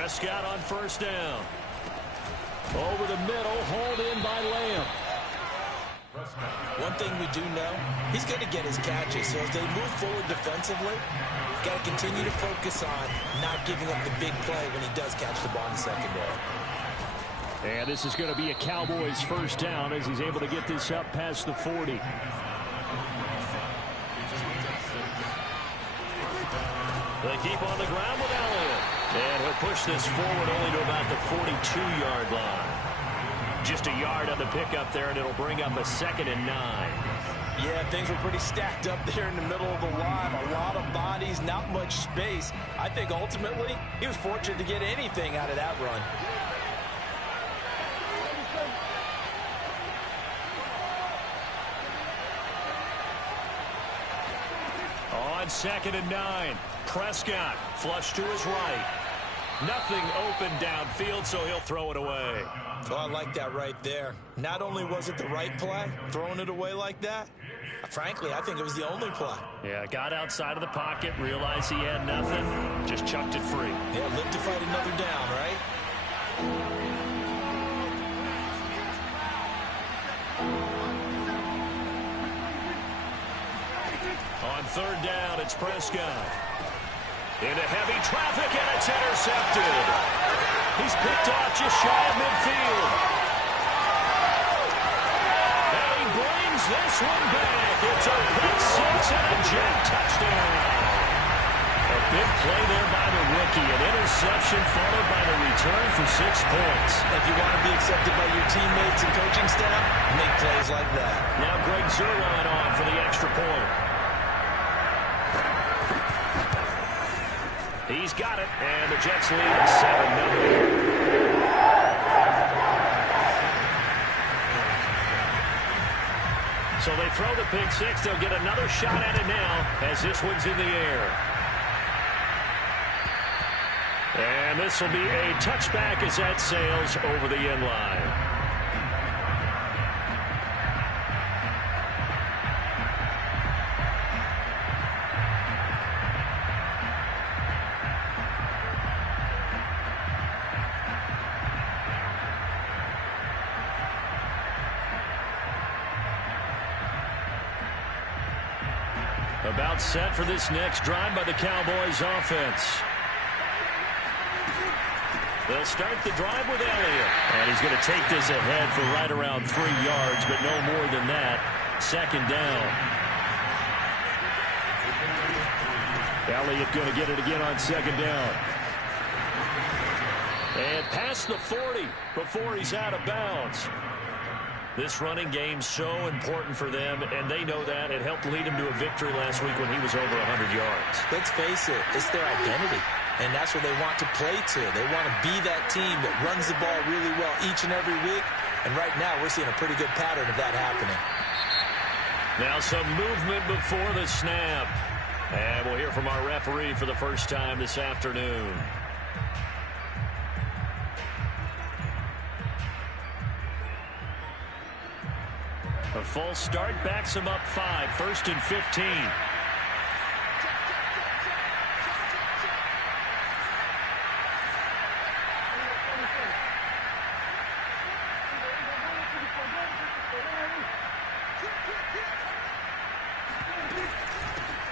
Prescott on first down. Over the middle, hauled in by Lamb. One thing we do know, he's going to get his catches. So as they move forward defensively, got to continue to focus on not giving up the big play when he does catch the ball in the secondary. And this is going to be a Cowboys first down as he's able to get this up past the 40. They keep on the ground with Elliott. And he'll push this forward only to about the 42-yard line. Just a yard on the pickup there, and it'll bring up a 2nd and 9. Yeah, things were pretty stacked up there in the middle of the line. A lot of bodies, not much space. I think ultimately he was fortunate to get anything out of that run. On 2nd and 9, Prescott flush to his right. Nothing open downfield, so he'll throw it away. Oh, I like that right there. Not only was it the right play, throwing it away like that, frankly, I think it was the only play. Yeah, got outside of the pocket, realized he had nothing, just chucked it free. Yeah, live to fight another down, right? On 3rd down, it's Prescott. Into heavy traffic, and it's intercepted. He's picked off just shy of midfield. And he brings this one back. It's a pick six and a jet touchdown. A big play there by the rookie. An interception followed by the return for 6 points. If you want to be accepted by your teammates and coaching staff, make plays like that. Now Greg Zuerlein on for the extra point. He's got it, and the Jets lead 7-0. So they throw the pick six. They'll get another shot at it now as this one's in the air. And this will be a touchback as that sails over the end line. About set for this next drive by the Cowboys offense. They'll start the drive with Elliott. And he's going to take this ahead for right around 3 yards, but no more than that. 2nd down. Elliott going to get it again on 2nd down. And past the 40 before he's out of bounds. This running game's so important for them, and they know that. It helped lead him to a victory last week when he was over 100 yards. Let's face it, it's their identity, and that's what they want to play to. They want to be that team that runs the ball really well each and every week, and right now we're seeing a pretty good pattern of that happening. Now some movement before the snap, and we'll hear from our referee for the first time this afternoon. A false start backs him up 5, 1st and 15.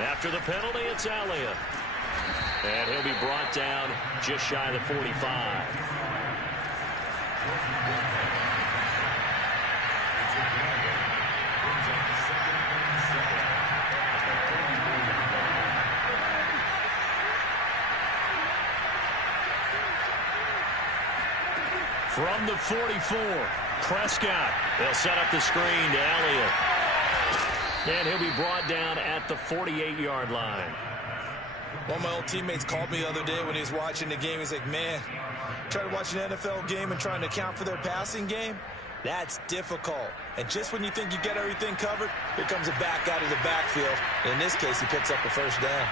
After the penalty, it's Elliott. And he'll be brought down just shy of the 45. From the 44, Prescott. They'll set up the screen to Elliott. And he'll be brought down at the 48-yard line. One of my old teammates called me the other day when he was watching the game. He's like, man, trying to watch an NFL game and trying to account for their passing game, that's difficult. And just when you think you get everything covered, here comes a back out of the backfield. And in this case, he picks up the first down.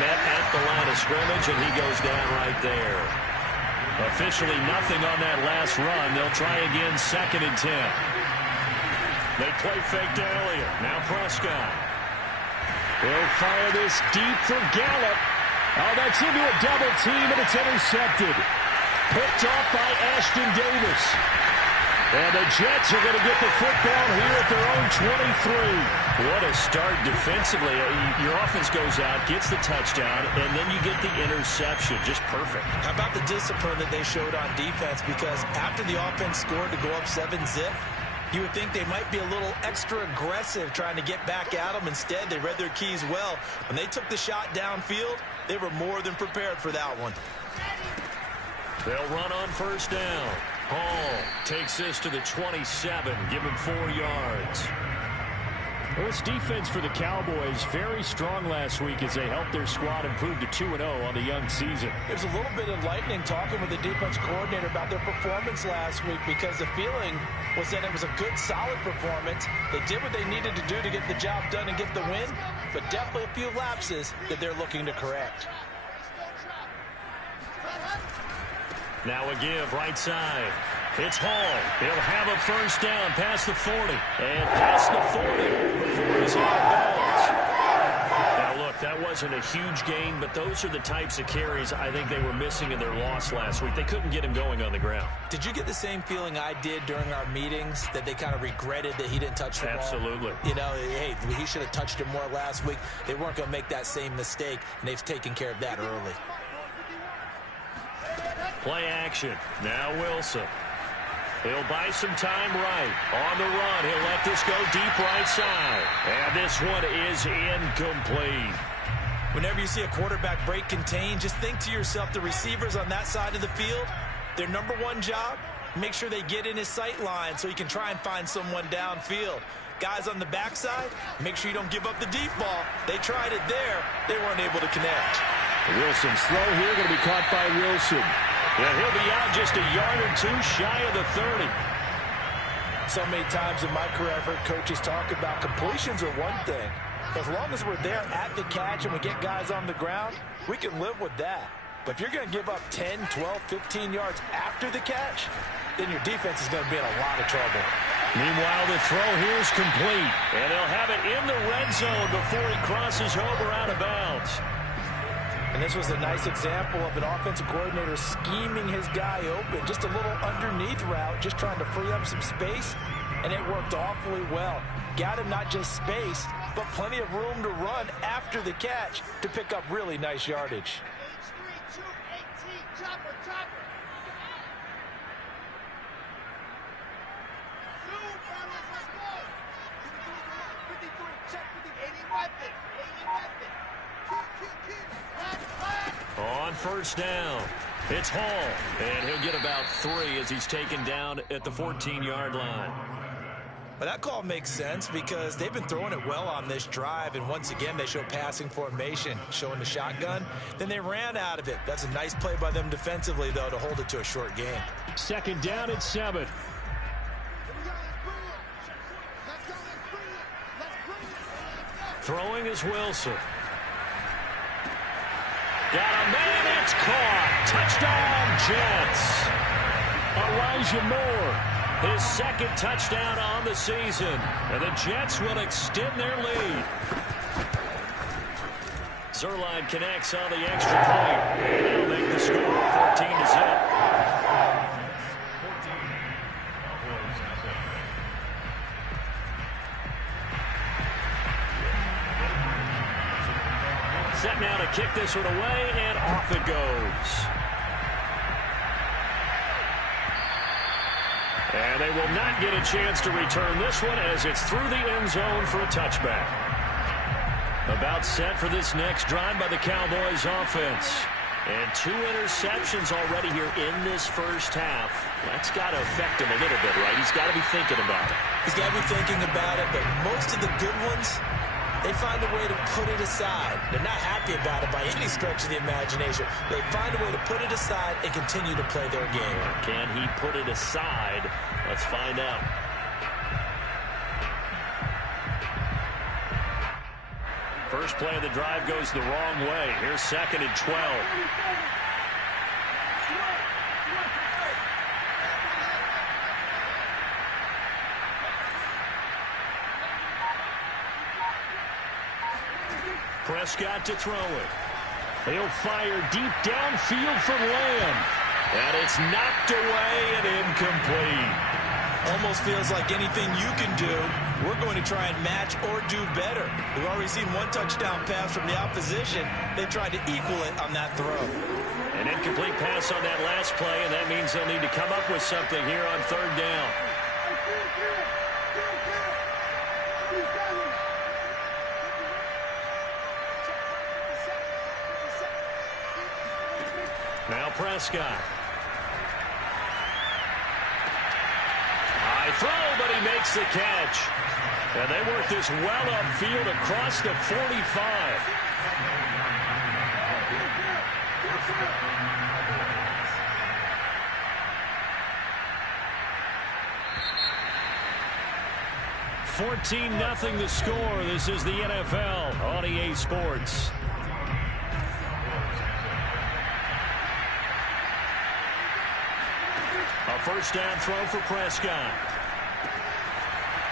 Met at the line of scrimmage, and he goes down right there. Officially nothing on that last run. They'll try again, 2nd and 10. They play fake to Elliott. Now Prescott. He'll fire this deep for Gallup. Oh, that's into a double team, and it's intercepted. Picked off by Ashton Davis. And the Jets are going to get the football here at their own 23. What a start defensively. Your offense goes out, gets the touchdown, and then you get the interception. Just perfect. How about the discipline that they showed on defense? Because after the offense scored to go up 7-zip, you would think they might be a little extra aggressive trying to get back at them. Instead, they read their keys well. When they took the shot downfield, they were more than prepared for that one. They'll run on 1st down. Hall takes this to the 27. Give him 4 yards. Well, this defense for the Cowboys very strong last week as they helped their squad improve to 2-0 on the young season. It was a little bit enlightening talking with the defense coordinator about their performance last week, because the feeling was that it was a good, solid performance. They did what they needed to do to get the job done and get the win, but definitely a few lapses that they're looking to correct. Now a give right side. It's Hall. He'll have a 1st down past the 40. And past the 40 before he's out of bounds. Now look, that wasn't a huge gain, but those are the types of carries I think they were missing in their loss last week. They couldn't get him going on the ground. Did you get the same feeling I did during our meetings, that they kind of regretted that he didn't touch the ball? Absolutely. You know, hey, he should have touched it more last week. They weren't going to make that same mistake, and they've taken care of that early. Play action. Now Wilson. He'll buy some time right. On the run, he'll let this go deep right side. And this one is incomplete. Whenever you see a quarterback break contain, just think to yourself, the receivers on that side of the field, their number one job, make sure they get in his sight line so he can try and find someone downfield. Guys on the backside, make sure you don't give up the deep ball. They tried it there. They weren't able to connect. Wilson's throw here going to be caught by Wilson. And he'll be out just a yard or 2 shy of the 30. So many times in my career, I've heard coaches talk about completions are one thing. As long as we're there at the catch and we get guys on the ground, we can live with that. But if you're going to give up 10, 12, 15 yards after the catch, then your defense is going to be in a lot of trouble. Meanwhile, the throw here is complete. And they'll have it in the red zone before he crosses over out of bounds. And this was a nice example of an offensive coordinator scheming his guy open. Just a little underneath route, just trying to free up some space, and it worked awfully well. Got him not just space, but plenty of room to run after the catch to pick up really nice yardage. On 1st down, it's Hall, and he'll get about 3 as he's taken down at the 14-yard line. But that call makes sense because they've been throwing it well on this drive, and once again they show passing formation, showing the shotgun. Then they ran out of it. That's a nice play by them defensively, though, to hold it to a short game. 2nd down at 7. Throwing is Wilson. Got a man, it's caught. Touchdown, Jets. Elijah Moore, his 2nd touchdown on the season. And the Jets will extend their lead. Zerline connects on the extra point. And they'll make the score 14-0. Set now to kick this one away, and off it goes. And they will not get a chance to return this one as it's through the end zone for a touchback. About set for this next drive by the Cowboys offense. And 2 interceptions already here in this first half. That's got to affect him a little bit, right? He's got to be thinking about it. He's got to be thinking about it, but most of the good ones, they find a way to put it aside. They're not happy about it by any stretch of the imagination. They find a way to put it aside and continue to play their game. Can he put it aside? Let's find out. First play of the drive goes the wrong way. Here's 2nd and 12. Prescott to throw it. He'll fire deep downfield from Lamb. And it's knocked away and incomplete. Almost feels like anything you can do, we're going to try and match or do better. We've already seen one touchdown pass from the opposition. They tried to equal it on that throw. An incomplete pass on that last play, and that means they'll need to come up with something here on third down. Now Prescott. High throw, but he makes the catch. And they work this well upfield across the 45. $14-0 the score. This is the NFL on EA Sports. A first down throw for Prescott.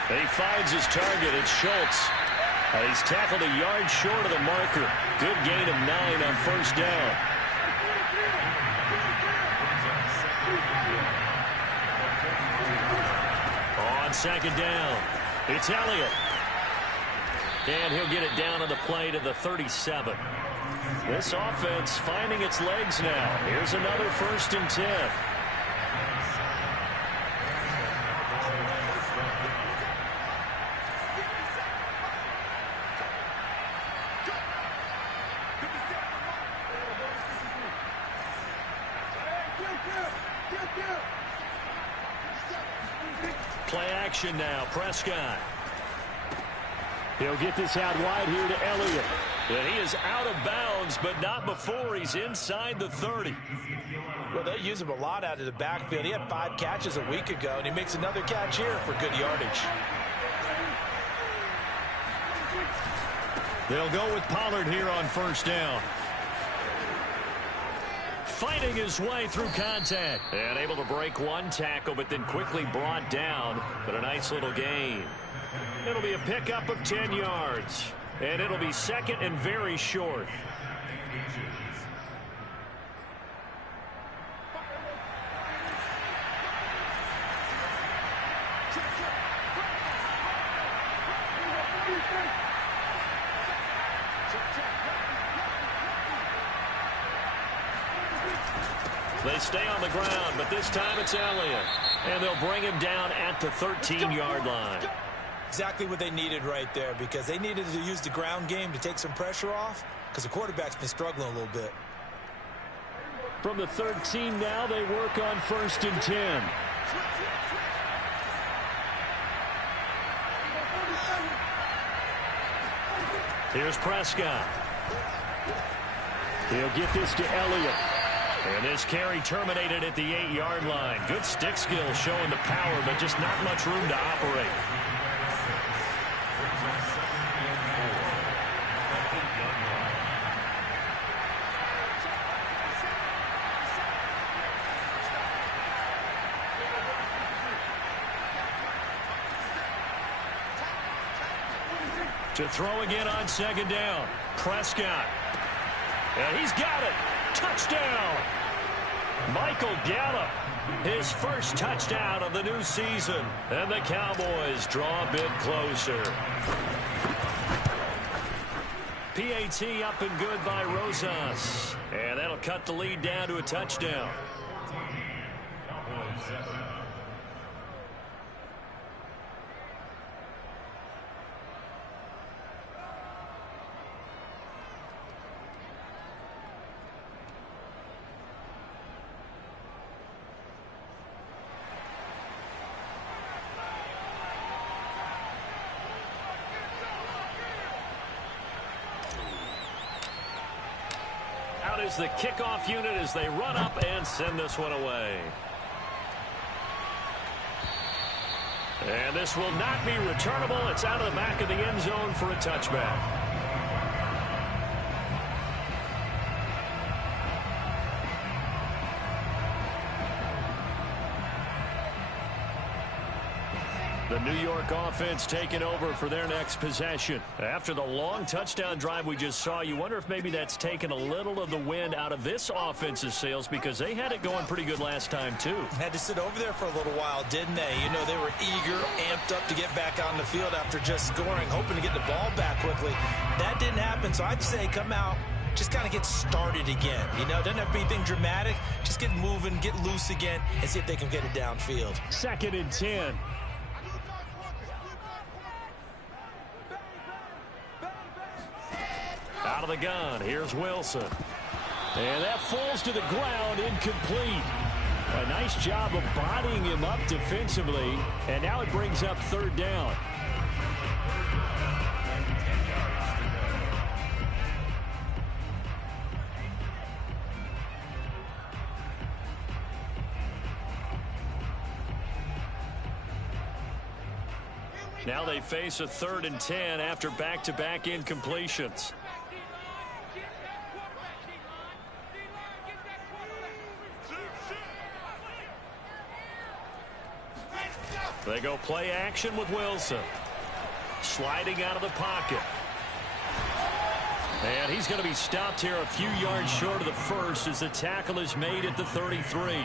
He finds his target. It's Schultz. He's tackled a yard short of the marker. Good gain of 9 on first down. On second down, it's Elliott. And he'll get it down on the play to the 37. This offense finding its legs now. Here's another 1st and 10. Play action now, Prescott. He'll get this out wide here to Elliott. And he is out of bounds, but not before he's inside the 30. Well, they use him a lot out of the backfield. He had 5 catches a week ago, and he makes another catch here for good yardage. They'll go with Pollard here on first down. Fighting his way through contact. And able to break one tackle, but then quickly brought down. But a nice little gain. It'll be a pickup of 10 yards. And it'll be second and very short. They stay on the ground, but this time it's Elliott. And they'll bring him down at the 13-yard line. Exactly what they needed right there, because they needed to use the ground game to take some pressure off, because the quarterback's been struggling a little bit. From the 13 now, they work on 1st and 10. Here's Prescott. He'll get this to Elliott. And this carry terminated at the 8-yard line. Good stick skill showing the power, but just not much room to operate. To throw again on second down. Prescott. And he's got it. Touchdown. Michael Gallup. His first touchdown of the new season. And the Cowboys draw a bit closer. PAT up and good by Rosas. And that'll cut the lead down to a touchdown. Is the kickoff unit as they run up and send this one away. And this will not be returnable. It's out of the back of the end zone for a touchback. The New York offense taking over for their next possession. After the long touchdown drive we just saw, you wonder if maybe that's taken a little of the wind out of this offense's sails, because they had it going pretty good last time too. Had to sit over there for a little while, didn't they? You know, they were eager, amped up to get back on the field after just scoring, hoping to get the ball back quickly. That didn't happen, so I'd say come out, just kind of get started again. You know, doesn't have to be anything dramatic. Just get moving, get loose again, and see if they can get it downfield. 2nd and 10. Out of the gun, here's Wilson. And that falls to the ground, incomplete. A nice job of bodying him up defensively, and now it brings up 3rd down. Now they face a 3rd and 10 after back-to-back incompletions. They go play action with Wilson. Sliding out of the pocket. And he's going to be stopped here a few yards short of the first as the tackle is made at the 33.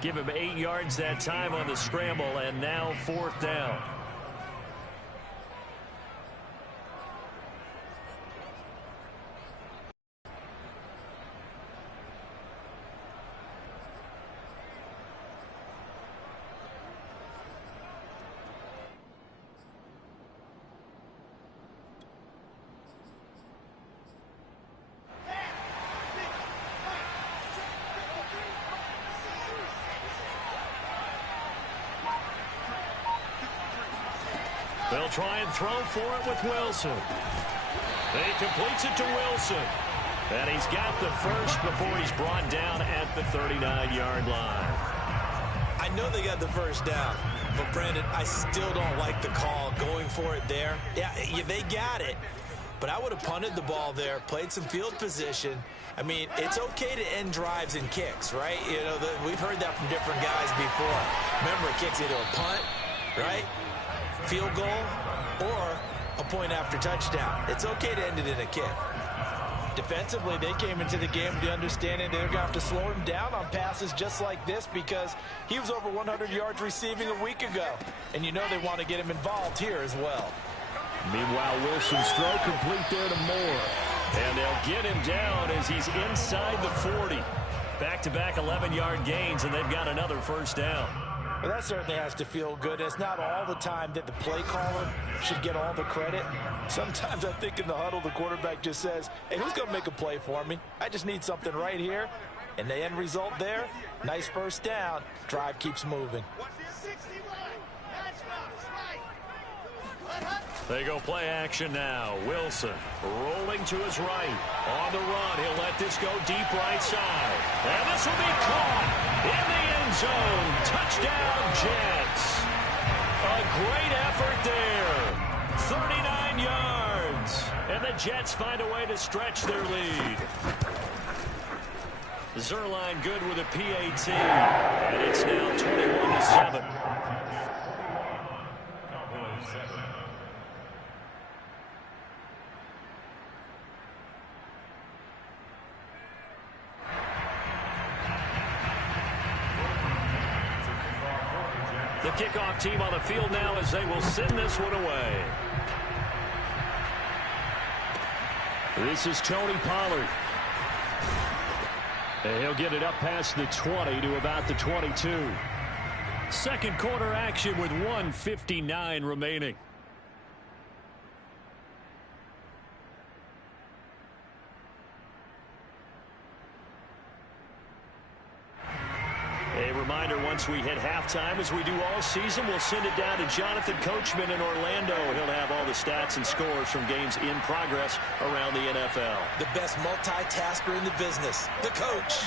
Give him 8 yards that time on the scramble, and now 4th down. They'll try and throw for it with Wilson. He completes it to Wilson. And he's got the first before he's brought down at the 39-yard line. I know they got the first down, but Brandon, I still don't like the call going for it there. Yeah, they got it, but I would have punted the ball there, played some field position. I mean, it's okay to end drives and kicks, right? You know, we've heard that from different guys before. Remember, it kicks either a punt, right? Field goal, or a point after touchdown. It's okay to end it in a kick. Defensively, they came into the game with the understanding they're going to have to slow him down on passes just like this because he was over 100 yards receiving a week ago. And you know they want to get him involved here as well. Meanwhile, Wilson's throw complete there to Moore. And they'll get him down as he's inside the 40. Back-to-back 11-yard gains, and they've got another first down. Well, that certainly has to feel good. It's not all the time that the play caller should get all the credit. Sometimes I think in the huddle, the quarterback just says, hey, who's going to make a play for me? I just need something right here. And the end result there, nice first down. Drive keeps moving. They go play action now. Wilson rolling to his right. On the run, he'll let this go deep right side. And this will be caught in the end zone. Touchdown, Jets. A great effort there. 39 yards. And the Jets find a way to stretch their lead. Zerline good with a PAT. And it's now 21-7. The kickoff team on the field now as they will send this one away. This is Tony Pollard. And he'll get it up past the 20 to about the 22. Second quarter action with 1:59 remaining. A reminder, once we hit halftime, as we do all season, we'll send it down to Jonathan Coachman in Orlando. He'll have all the stats and scores from games in progress around the NFL. The best multitasker in the business, the coach.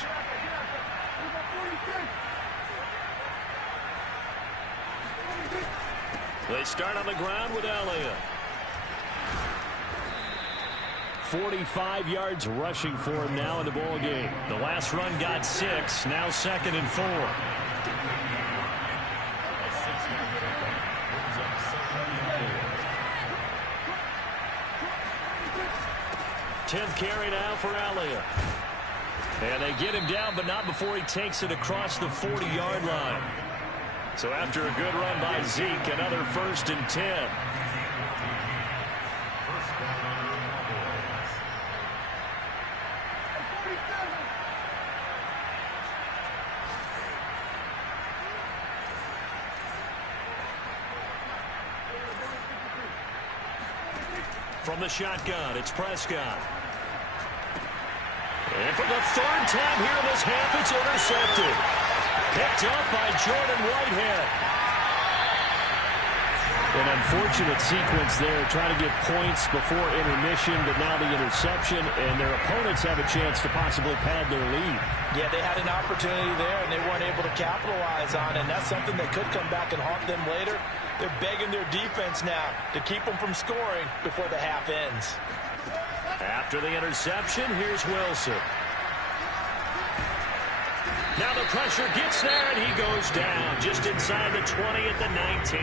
They start on the ground with Elliott. 45 yards rushing for him now in the ball game. The last run got 6. Now 2nd and 4. 10th carry now for Elliott. And they get him down, but not before he takes it across the 40-yard line. So after a good run by Zeke, another 1st and 10. From the shotgun, it's Prescott. And for the 3rd time here in this half, it's intercepted. Picked up by Jordan Whitehead. An unfortunate sequence there, trying to get points before intermission, but now the interception, and their opponents have a chance to possibly pad their lead. Yeah, they had an opportunity there, and they weren't able to capitalize on it, and that's something that could come back and haunt them later. They're begging their defense now to keep them from scoring before the half ends. After the interception, here's Wilson. Now the pressure gets there, and he goes down just inside the 20 at the 19.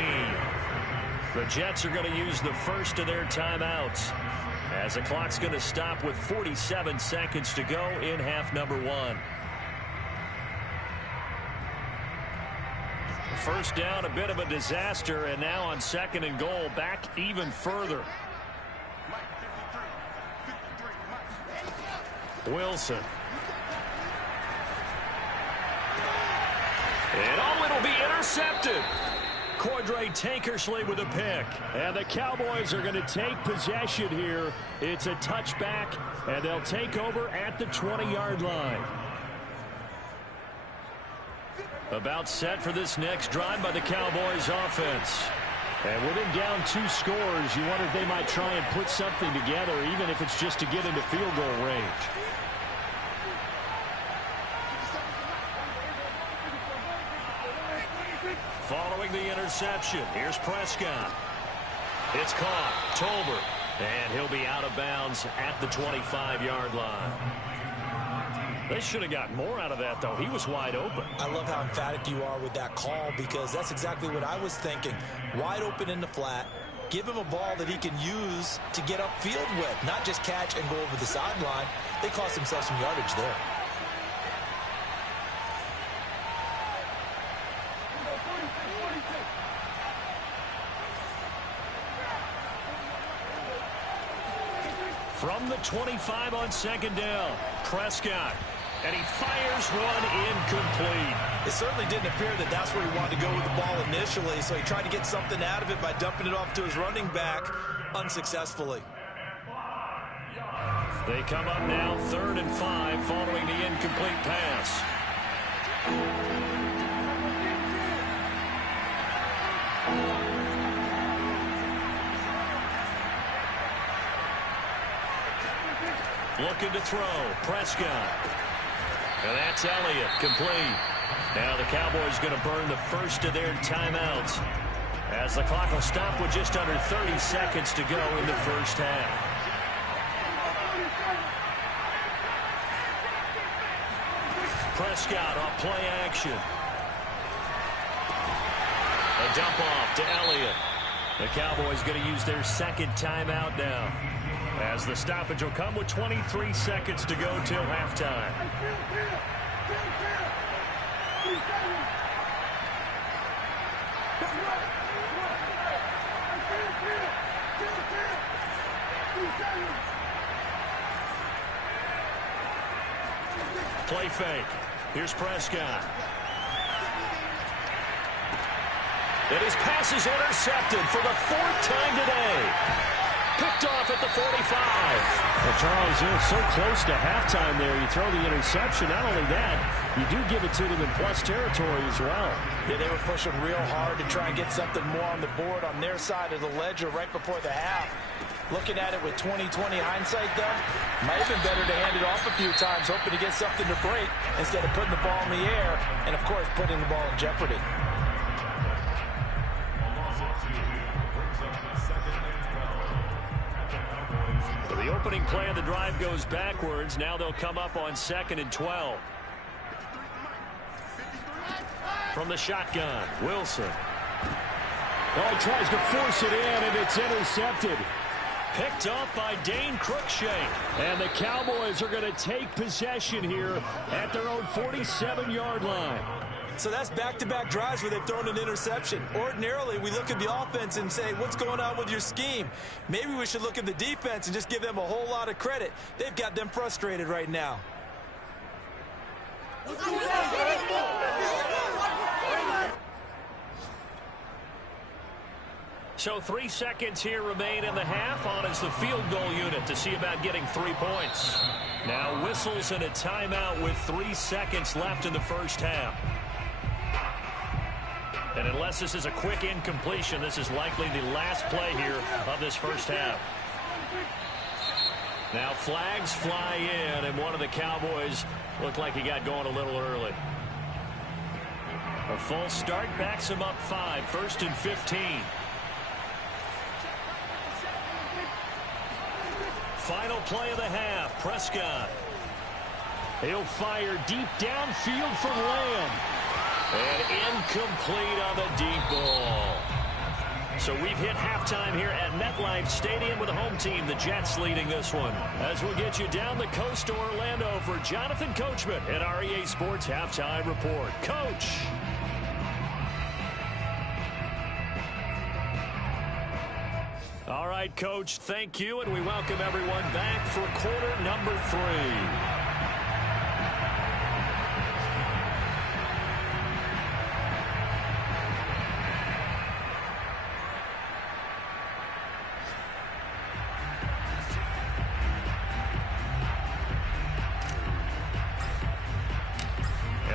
The Jets are going to use the first of their timeouts as the clock's going to stop with 47 seconds to go in half number 1. First down, a bit of a disaster, and now on 2nd and goal, back even further. Wilson. And it'll be intercepted. Cordray Tankersley with a pick. And the Cowboys are going to take possession here. It's a touchback, and they'll take over at the 20-yard line. About set for this next drive by the Cowboys offense. And with him down 2 scores, you wonder if they might try and put something together, even if it's just to get into field goal range. Following the interception, here's Prescott. It's caught. Tolbert. And he'll be out of bounds at the 25-yard line. They should have got more out of that, though. He was wide open. I love how emphatic you are with that call, because that's exactly what I was thinking. Wide open in the flat. Give him a ball that he can use to get upfield with, not just catch and go over the sideline. They cost themselves some yardage there. From the 25 on 2nd down, Prescott. And he fires one incomplete. It certainly didn't appear that that's where he wanted to go with the ball initially, so he tried to get something out of it by dumping it off to his running back unsuccessfully. They come up now 3rd and 5 following the incomplete pass. Looking to throw, Prescott. And that's Elliott, complete. Now the Cowboys going to burn the first of their timeouts as the clock will stop with just under 30 seconds to go in the first half. Prescott off play action. A dump off to Elliott. The Cowboys going to use their 2nd timeout now, as the stoppage will come with 23 seconds to go till halftime. Play fake. Here's Prescott. And his pass is intercepted for the 4th time today. Picked off at the 45. Well, Charles, you're so close to halftime there. You throw the interception. Not only that, you do give it to them in plus territory as well. Yeah, they were pushing real hard to try and get something more on the board on their side of the ledger right before the half. Looking at it with 20/20 hindsight, though, might have been better to hand it off a few times, hoping to get something to break instead of putting the ball in the air and, of course, putting the ball in jeopardy. So the opening play of the drive goes backwards. Now they'll come up on 2nd and 12. From the shotgun, Wilson. Oh, he tries to force it in, and it's intercepted. Picked off by Dane Cruikshank. And the Cowboys are going to take possession here at their own 47-yard line. So that's back-to-back drives where they've thrown an interception. Ordinarily, we look at the offense and say, what's going on with your scheme? Maybe we should look at the defense and just give them a whole lot of credit. They've got them frustrated right now. So 3 seconds here remain in the half. On is the field goal unit to see about getting 3 points. Now whistles and a timeout with 3 seconds left in the first half. And unless this is a quick incompletion, this is likely the last play here of this first half. Now flags fly in, and one of the Cowboys looked like he got going a little early. A false start backs him up 5, 1st and 15. Final play of the half, Prescott. He'll fire deep downfield from Lamb. And incomplete on the deep ball. So we've hit halftime here at MetLife Stadium with the home team, the Jets, leading this one. As we'll get you down the coast to Orlando for Jonathan Coachman at our EA Sports Halftime Report. Coach. All right, Coach, thank you, and we welcome everyone back for quarter number 3.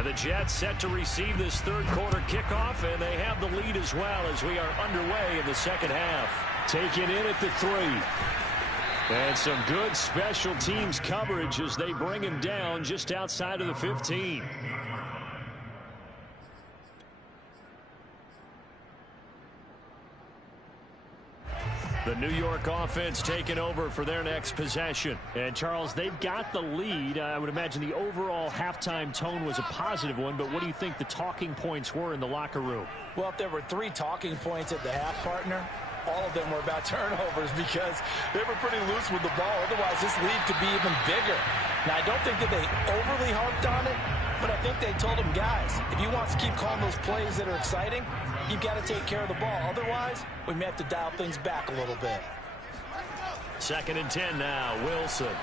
The Jets set to receive this third quarter kickoff, and they have the lead as well as we are underway in the second half. Taken in at the 3. And some good special teams coverage as they bring him down just outside of the 15. The New York offense taking over for their next possession. And, Charles, they've got the lead. I would imagine the overall halftime tone was a positive one, but what do you think the talking points were in the locker room? Well, if there were 3 talking points at the half, partner, all of them were about turnovers because they were pretty loose with the ball. Otherwise, this lead could be even bigger. Now, I don't think that they overly harped on it, but I think they told them, guys, if you want to keep calling those plays that are exciting, you've got to take care of the ball. Otherwise, we may have to dial things back a little bit. 2nd and 10 now, Wilson.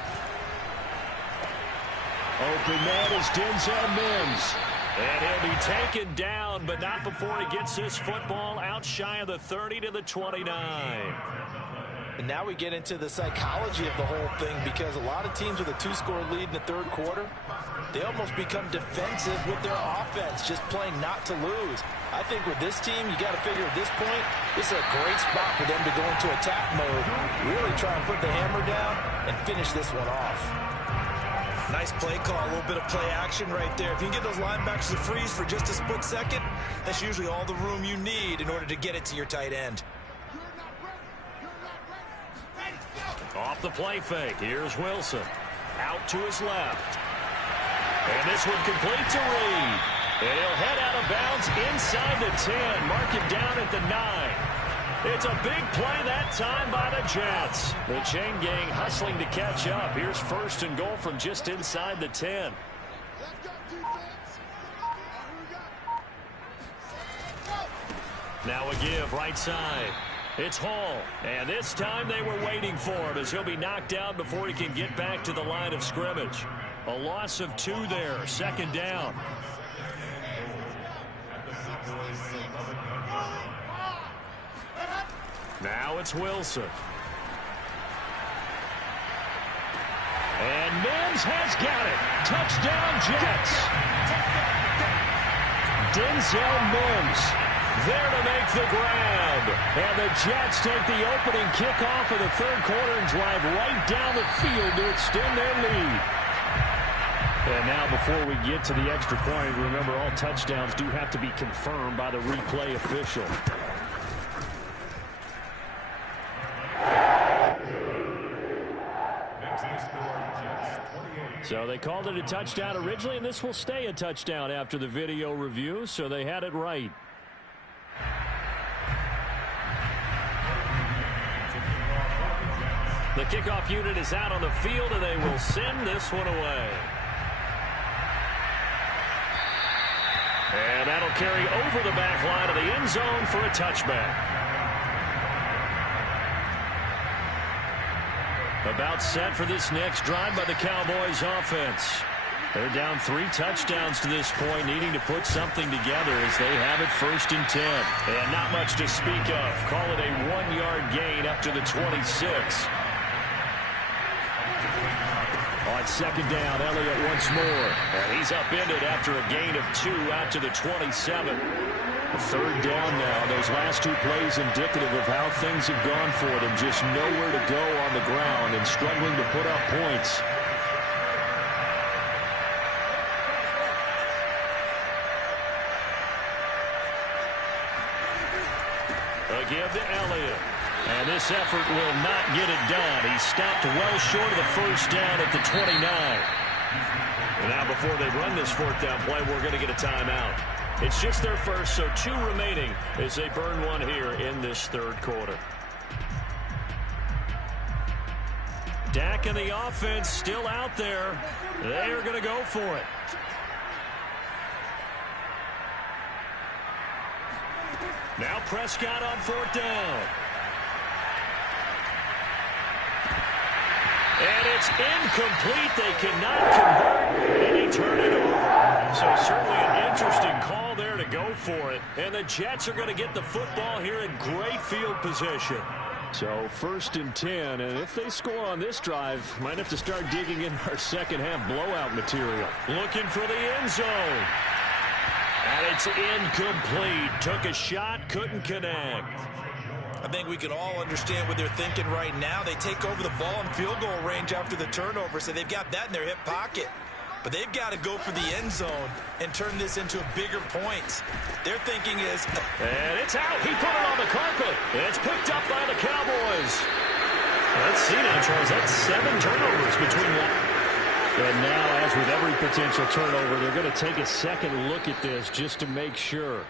Open man is Denzel Mims. And he'll be taken down, but not before he gets this football out shy of the 30 to the 29. And now we get into the psychology of the whole thing because a lot of teams with a 2-score lead in the third quarter, they almost become defensive with their offense, just playing not to lose. I think with this team, you got to figure at this point, this is a great spot for them to go into attack mode, really try and put the hammer down and finish this one off. Nice play call, a little bit of play action right there. If you can get those linebackers to freeze for just a split second, that's usually all the room you need in order to get it to your tight end. Off the play fake, here's Wilson. Out to his left. And this one complete to Reed. And he'll head out of bounds inside the 10. Mark him down at the 9. It's a big play that time by the Jets. The chain gang hustling to catch up. Here's 1st and goal from just inside the 10. Now a give right side. It's Hall. And this time they were waiting for him as he'll be knocked down before he can get back to the line of scrimmage. A loss of 2 there. 2nd down. Now it's Wilson. And Mims has got it. Touchdown, Jets. Denzel Mims there to make the grab. And the Jets take the opening kickoff of the third quarter and drive right down the field to extend their lead. And now before we get to the extra point, remember all touchdowns do have to be confirmed by the replay official. So they called it a touchdown originally, and this will stay a touchdown after the video review, so they had it right. The kickoff unit is out on the field, and they will send this one away. And that'll carry over the back line of the end zone for a touchback. About set for this next drive by the Cowboys offense. They're down 3 touchdowns to this point, needing to put something together as they have it 1st and 10. And not much to speak of. Call it a 1-yard gain up to the 26. On 2nd down, Elliott once more. And he's upended after a gain of 2 out to the 27. A 3rd down now. Those last 2 plays indicative of how things have gone for them. Just nowhere to go on the ground and struggling to put up points. A give to Elliott. And this effort will not get it done. He stopped well short of the 1st down at the 29. And now before they run this 4th down play, we're going to get a timeout. It's just their first, so 2 remaining as they burn one here in this 3rd quarter. Dak and the offense still out there. They are going to go for it. Now Prescott on 4th down. And it's incomplete. They cannot convert, and they turn it over. So certainly an interesting call there to go for it. And the Jets are going to get the football here in great field position. So 1st and 10, and if they score on this drive, might have to start digging in our second-half blowout material. Looking for the end zone. And it's incomplete. Took a shot, couldn't connect. I think we can all understand what they're thinking right now. They take over the ball in field goal range after the turnover, so they've got that in their hip pocket. But they've got to go for the end zone and turn this into a bigger points. Their thinking is... And it's out. He put it on the carpet. It's picked up by the Cowboys. Let's see now, Charles. That's 7 turnovers between one. And now, as with every potential turnover, they're going to take a second look at this just to make sure.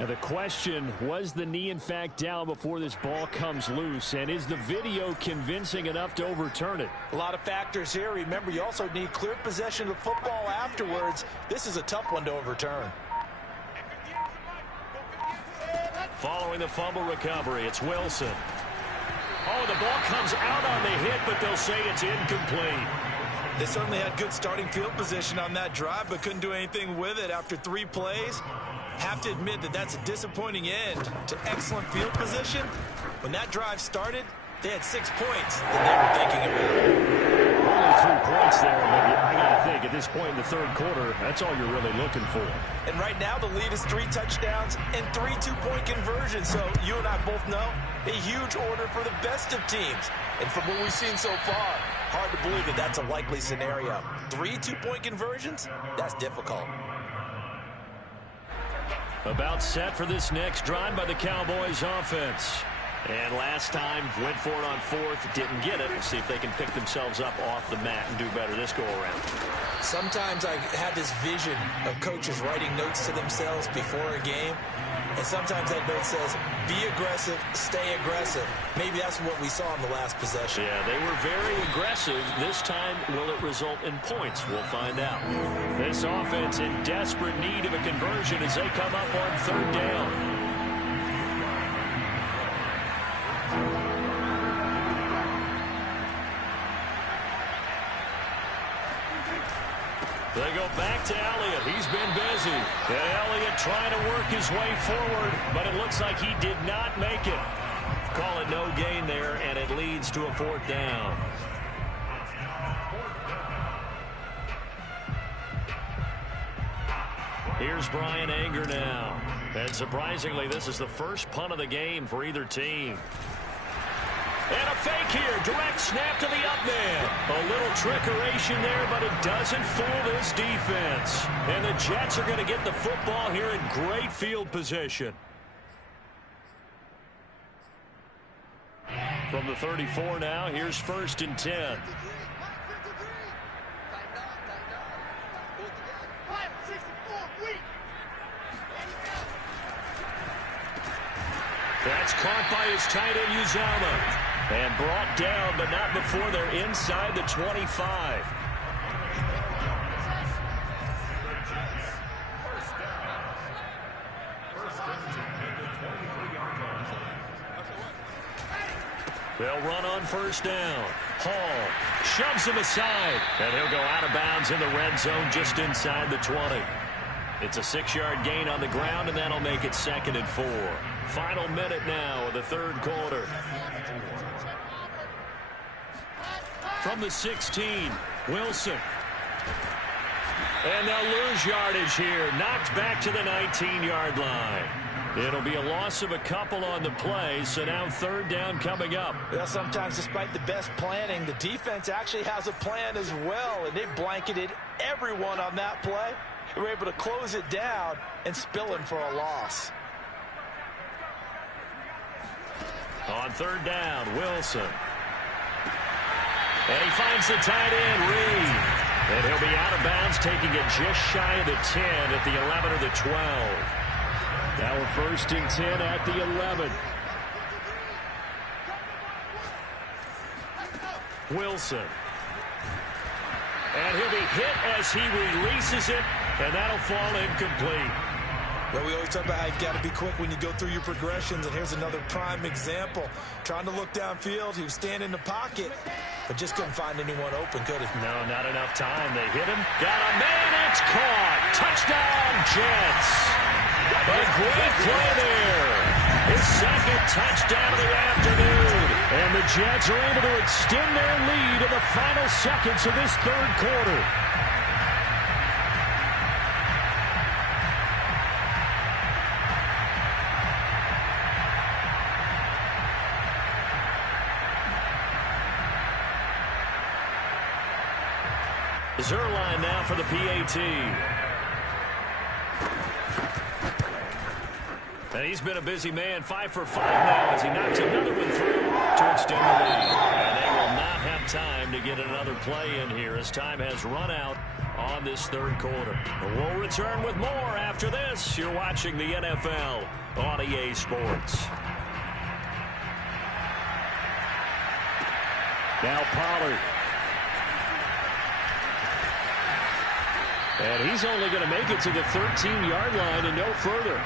Now the question, was the knee in fact down before this ball comes loose? And is the video convincing enough to overturn it? A lot of factors here. Remember, you also need clear possession of the football afterwards. This is a tough one to overturn. Following the fumble recovery, it's Wilson. Oh, the ball comes out on the hit, but they'll say it's incomplete. They certainly had good starting field position on that drive, but couldn't do anything with it after 3 plays. Have to admit that that's a disappointing end to excellent field position. When that drive started, they had 6 points that they were thinking about. Only 3 points there, but I got to think at this point in the 3rd quarter, that's all you're really looking for. And right now the lead is 3 touchdowns and 3 2-point conversions. So you and I both know a huge order for the best of teams. And from what we've seen so far, hard to believe that that's a likely scenario. 3 2-point conversions? That's difficult. About set for this next drive by the Cowboys offense. And last time, went for it on 4th, didn't get it. We'll see if they can pick themselves up off the mat and do better this go-around. Sometimes I have this vision of coaches writing notes to themselves before a game. And sometimes that note says, be aggressive, stay aggressive. Maybe that's what we saw in the last possession. Yeah, they were very aggressive. This time, will it result in points? We'll find out. This offense in desperate need of a conversion as they come up on 3rd down. They go back to Elliott. He's been busy. And Elliott trying to work his way forward, but it looks like he did not make it. Call it no gain there, and it leads to a 4th down. Here's Brian Anger now. And surprisingly, this is the first punt of the game for either team. And a fake here. Direct snap to the up man. A little trickeration there, but it doesn't fool this defense. And the Jets are going to get the football here in great field position. From the 34 now, here's 1st and 10. That's caught by his tight end, Uzama. And brought down, but not before they're inside the 25. They'll run on first down. Hall shoves him aside, and he'll go out of bounds in the red zone just inside the 20. It's a 6-yard gain on the ground, and that'll make it 2nd and 4. Final minute now of the third quarter. From the 16, Wilson. And they'll lose yardage here. Knocked back to the 19-yard line. It'll be a loss of a couple on the play, so now 3rd down coming up. Well, sometimes despite the best planning, the defense actually has a plan as well, and they blanketed everyone on that play. They were able to close it down and spill him for a loss. On 3rd down, Wilson. And he finds the tight end, Reed. And he'll be out of bounds, taking it just shy of the 10 at the 11 or the 12. Now we're 1st and 10 at the 11. Wilson. And he'll be hit as he releases it, and that'll fall incomplete. Well, we always talk about how you've got to be quick when you go through your progressions, and here's another prime example. Trying to look downfield, he was standing in the pocket, but just couldn't find anyone open, could he? No, not enough time. They hit him. Got a man, it's caught. Touchdown, Jets. A great play there. His 2nd touchdown of the afternoon. And the Jets are able to extend their lead in the final seconds of this 3rd quarter. Zerline now for the PAT. And he's been a busy man, 5 for 5 now as he knocks another one through to extend the lead. And they will not have time to get another play in here as time has run out on this 3rd quarter. But we'll return with more after this. You're watching the NFL on EA Sports. Now Pollard. And he's only going to make it to the 13-yard line and no further.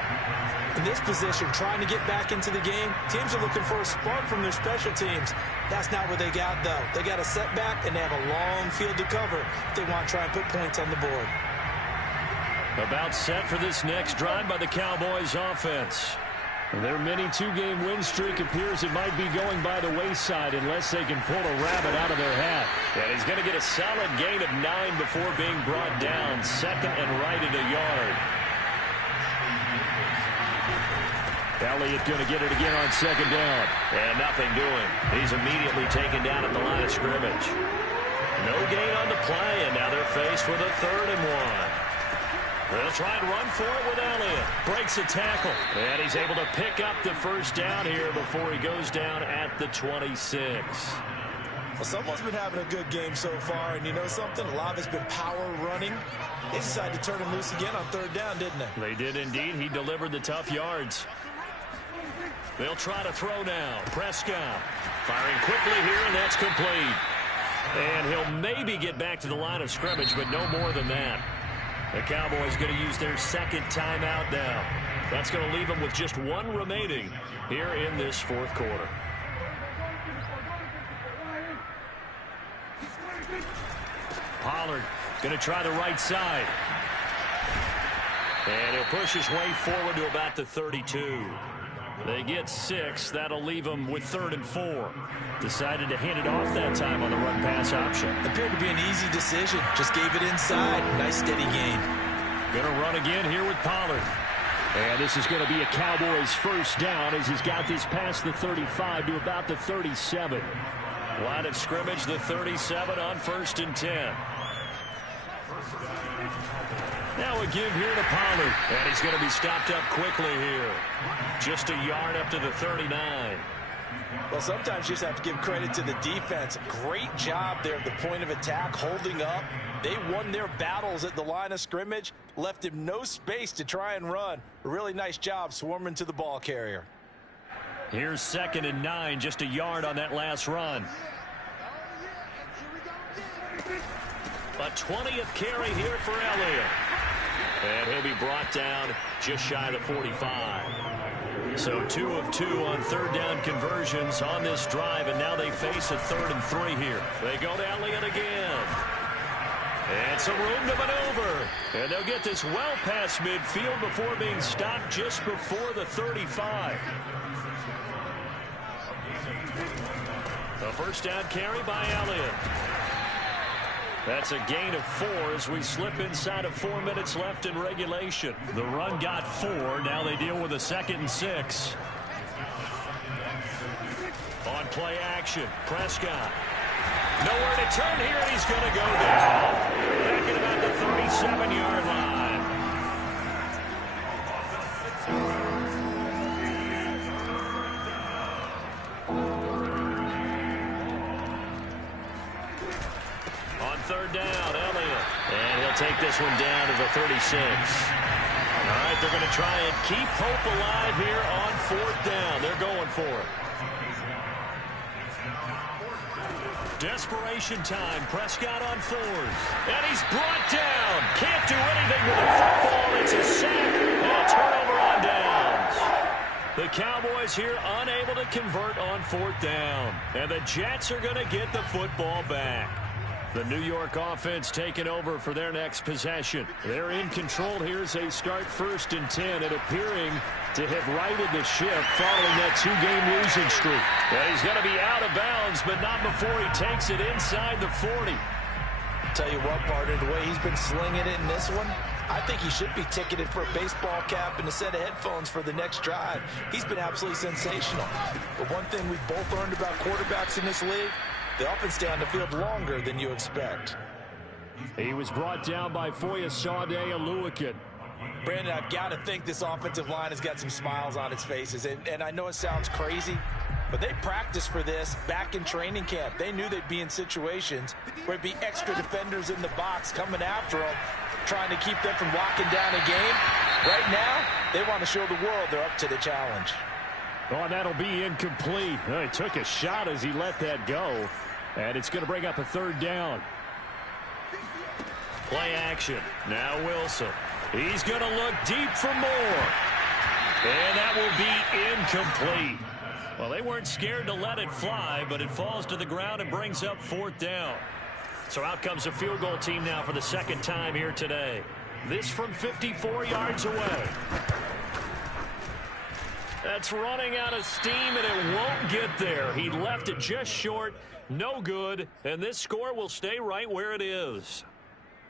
In this position, trying to get back into the game, teams are looking for a spark from their special teams. That's not what they got, though. They got a setback, and they have a long field to cover if they want to try and put points on the board. About set for this next drive by the Cowboys offense. Their mini 2-game win streak appears it might be going by the wayside unless they can pull a rabbit out of their hat. And he's going to get a solid gain of 9 before being brought down. 2nd and right at a yard. Elliott going to get it again on 2nd down. And nothing doing. He's immediately taken down at the line of scrimmage. No gain on the play, and now they're faced with a 3rd and 1. They'll try and run for it with Elliott. Breaks a tackle. And he's able to pick up the 1st down here before he goes down at the 26. Well, someone's been having a good game so far, and you know something? A lot of it's been power running. They decided to turn him loose again on 3rd down, didn't they? They did indeed. He delivered the tough yards. They'll try to throw now. Prescott firing quickly here, and that's complete. And he'll maybe get back to the line of scrimmage, but no more than that. The Cowboys going to use their 2nd timeout now. That's going to leave them with just 1 remaining here in this 4th quarter. Pollard going to try the right side. And he'll push his way forward to about the 32. They get 6. That'll leave them with 3rd and 4. Decided to hand it off that time on the run-pass option. Appeared to be an easy decision. Just gave it inside. Nice steady gain. Going to run again here with Pollard. And this is going to be a Cowboys 1st down as he's got this past the 35 to about the 37. Line of scrimmage, the 37 on 1st and 10. Now a give here to Pollard. And he's going to be stopped up quickly here. Just a yard up to the 39. Well, sometimes you just have to give credit to the defense. Great job there at the point of attack, holding up. They won their battles at the line of scrimmage, left him no space to try and run. A really nice job swarming to the ball carrier. Here's 2nd and 9, just a yard on that last run. A 20th carry here for Elliott. And he'll be brought down just shy of the 45. So 2 of 2 on 3rd down conversions on this drive, and now they face a 3rd and 3 here. They go to Elliott again. And some room to maneuver. And they'll get this well past midfield before being stopped just before the 35. A 1st down carry by Elliott. That's a gain of 4 as we slip inside of 4 minutes left in regulation. The run got 4. Now they deal with a 2nd and 6. On play action, Prescott. Nowhere to turn here, and he's going to go down. Back at about the 37-yard line. On 3rd down, Elliott. And he'll take this one down to the 36. All right, they're going to try and keep hope alive here on 4th down. They're going for it. Desperation time. Prescott on 4th. And he's brought down. Can't do anything with the football. It's a sack and a turnover on downs. The Cowboys here unable to convert on 4th down. And the Jets are going to get the football back. The New York offense taking over for their next possession. They're in control here as they start 1st and 10 and appearing to have righted the ship following that 2-game losing streak. Well, he's going to be out of bounds, but not before he takes it inside the 40. Tell you what, partner, the way he's been slinging it in this one, I think he should be ticketed for a baseball cap and a set of headphones for the next drive. He's been absolutely sensational. But one thing we've both learned about quarterbacks in this league, they often stay on the field longer than you expect. He was brought down by Foyesade Oluwakin. Brandon, I've got to think this offensive line has got some smiles on its faces. And I know it sounds crazy, but they practiced for this back in training camp. They knew they'd be in situations where it'd be extra defenders in the box coming after them, trying to keep them from locking down a game. Right now, they want to show the world they're up to the challenge. Oh, that'll be incomplete. Oh, he took a shot as he let that go. And it's going to bring up a 3rd down. Play action. Now Wilson. He's going to look deep for more. And that will be incomplete. Well, they weren't scared to let it fly, but it falls to the ground and brings up 4th down. So out comes a field goal team now for the 2nd time here today. This from 54 yards away. That's running out of steam, and it won't get there. He left it just short. No good, and this score will stay right where it is.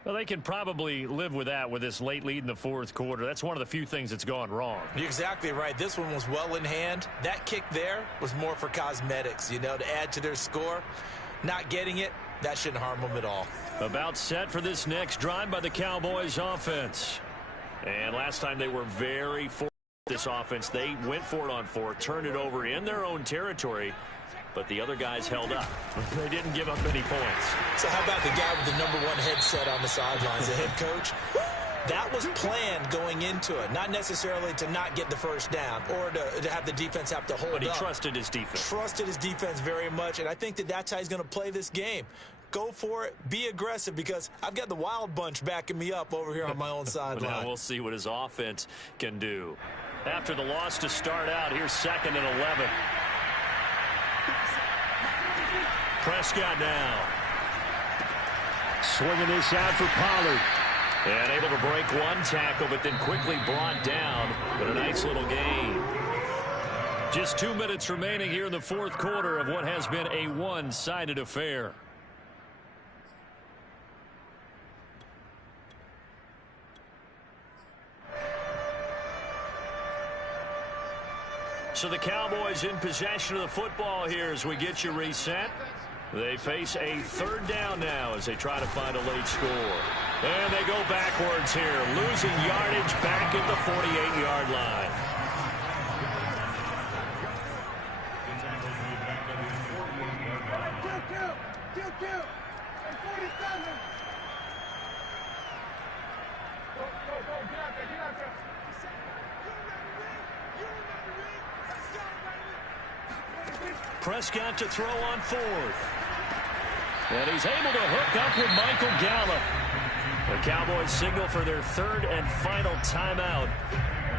Well, they can probably live with that with this late lead in the 4th quarter. That's one of the few things that's gone wrong. You're exactly right. This one was well in hand. That kick there was more for cosmetics, you know, to add to their score. Not getting it, that shouldn't harm them at all. About set for this next drive by the Cowboys offense. And last time they were very fortunate. This offense, they went for it on 4, turned it over in their own territory, but the other guys held up. They didn't give up any points. So how about the guy with the #1 headset on the sidelines, the head coach? That was planned going into it, not necessarily to not get the 1st down or to have the defense have to hold up. But he trusted his defense. Trusted his defense very much, and I think that's how he's going to play this game. Go for it. Be aggressive, because I've got the Wild Bunch backing me up over here on my own sideline. Now we'll see what his offense can do. After the loss to start out, here's 2nd and 11. Prescott now. Swinging this out for Pollard. And able to break one tackle, but then quickly brought down. But a nice little gain. Just 2 minutes remaining here in the 4th quarter of what has been a one-sided affair. So the Cowboys in possession of the football here as we get you reset. They face a 3rd down now as they try to find a late score. And they go backwards here, losing yardage back at the 48-yard line. Prescott to throw on fourth. And he's able to hook up with Michael Gallup. The Cowboys signal for their third and final timeout,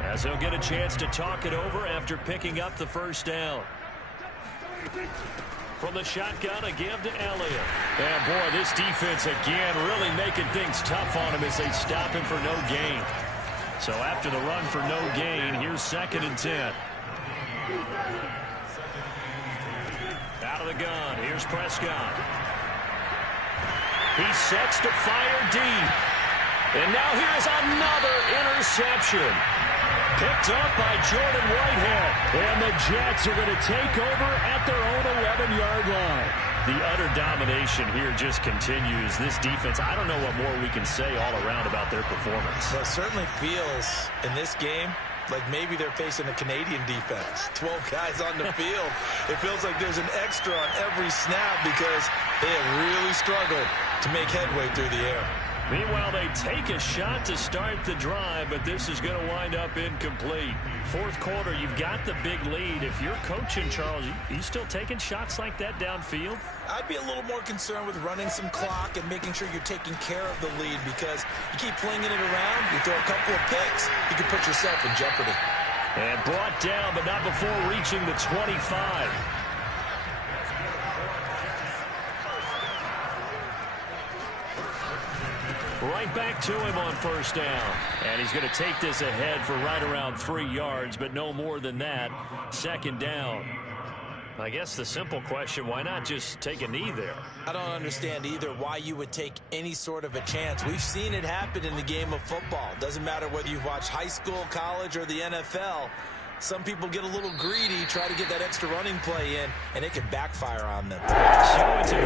as he'll get a chance to talk it over after picking up the first down. From the shotgun, a give to Elliott. And boy, this defense again really making things tough on him as they stop him for no gain. So after the run for no gain, here's 2nd and 10. Out of the gun, here's Prescott. He sets to fire deep. And now here's another interception. Picked up by Jordan Whitehead. And the Jets are going to take over at their own 11-yard line. The utter domination here just continues. This defense, I don't know what more we can say all around about their performance. Well, it certainly feels in this game like maybe they're facing a Canadian defense. 12 guys on the field. It feels like there's an extra on every snap because they have really struggled to make headway through the air. Meanwhile, they take a shot to start the drive, but this is going to wind up incomplete. Fourth quarter, you've got the big lead. If you're coaching, Charles, you still taking shots like that downfield? I'd be a little more concerned with running some clock and making sure you're taking care of the lead, because you keep flinging it around, you throw a couple of picks, you can put yourself in jeopardy. And brought down, but not before reaching the 25. Right back to him on first down. And he's going to take this ahead for right around 3 yards, but no more than that. 2nd down. I guess the simple question, why not just take a knee there? I don't understand either why you would take any sort of a chance. We've seen it happen in the game of football. Doesn't matter whether you've watched high school, college, or the NFL. Some people get a little greedy, try to get that extra running play in, and it can backfire on them. So it's a